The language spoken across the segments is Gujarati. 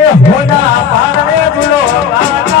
એ હોના પારણે ઝૂલો કાળકા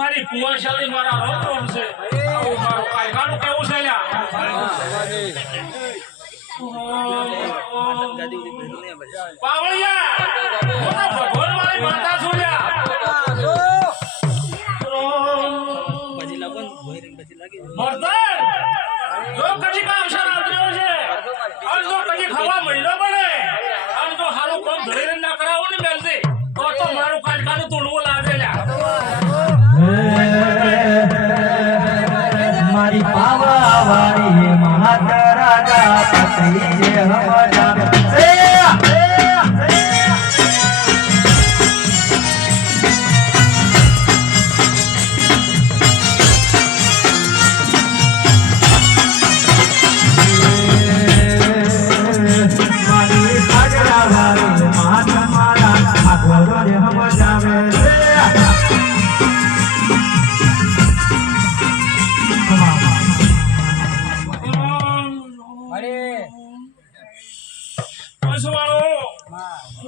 મારી કુવાશાલી મારા રોમ રોમ છે? આવું મારું કાલકાનું કેવું છે પાવળિયા! ભગવાન મારી માતા છું મર્દન જો કદી કામ સારા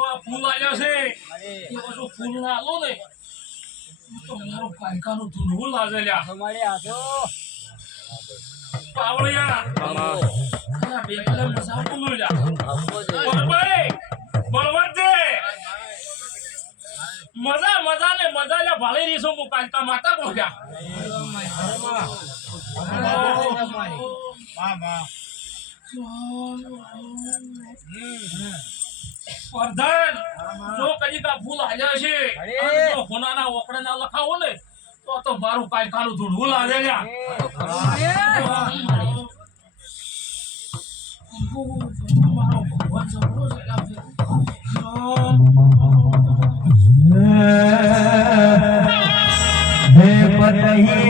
આ ફૂલ આવ્યા છે ફૂલ ના આલો ને તો મારું કાઢકાનું તોડવું લાગે લ્યા બળવાઈ, ને મજા લે ભાળી રીસો હું કાલકા માતા બોલ્યા સ્પર્ધન જો કદી કા ભૂલ હાલ્યા છે હોનાના ઓકડાના લખાવો ને તો તો મારું કાલકાનું ધૂળવું લાગે લ્યા મારો ભગવાન જબરો છે হয়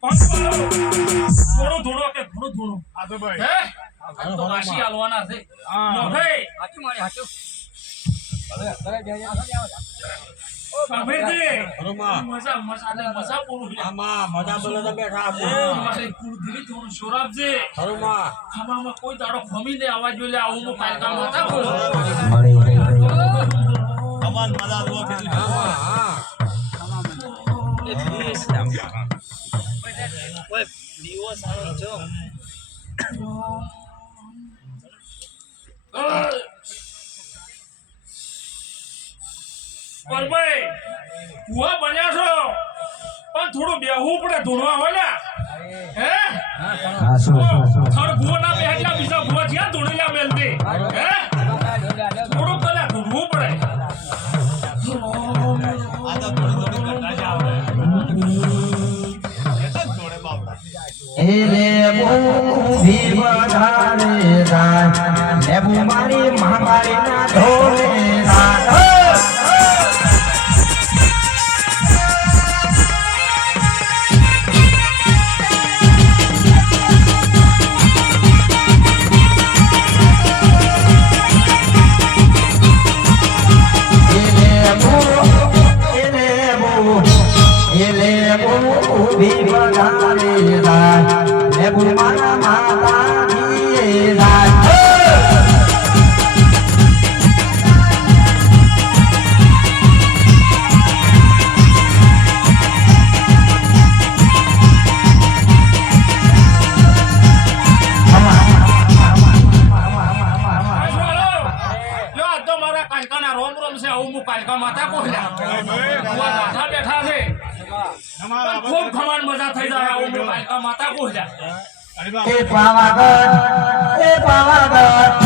થોડું છે મોઢે સમીરજી, હનુમા મજા મજા ને મજા પૂરું છે. આમાં મજા બોલે તો બેઠા એ, મારે કુળધીરી થોડું શોરાબજે. કોઈ દાડો ખમીને અવાજ જોઈ લે આવું હું કાયદામાં હતા દીવો સારો પલભાઈ, કુવા બન્યા છો? પણ થોડું બેહવું પડે ધૂણવા હોય ને? હે? થર કુવો ના બે બીજા મારી મહામારી રોમ રોમ છે આવું હું કાલકા માતા કુવા ગાંઠા બેઠા છે. ખૂબ ખમાન મજા થઈ જાય આવું હું પાલિકા માતા કોહલ્યા એ પાવાગઢ એ પાવાગઢ.